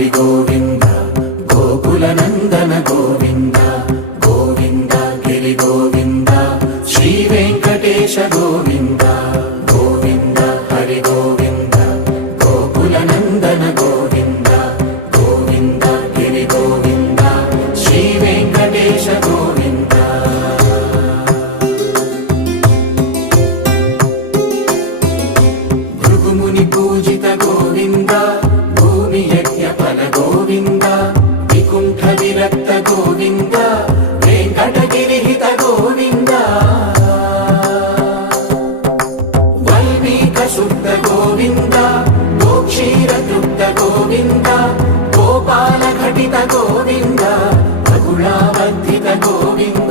హరి గోవింద గోకుల నందన గోవింద గోవింద గిరి గోవింద శ్రీ వెంకటేశ గోవింద గోవింద హరి గోవింద గోకుల నందన గోవింద గోవింద గిరి గోవింద శ్రీ వెంకటేశ గోవింద భృగుముని పూజిత గోవింద భూమి యజ్ఞ ఫల గోవింద వికుంఠ విరక్త గోవింద వెంకటగిరిహిత గోవింద వల్మీక శుద్ధ గోవింద గోక్షీర తృప్త గోవింద గోపాల ఘటిత గోవింద బహుళావర్ధిత గోవింద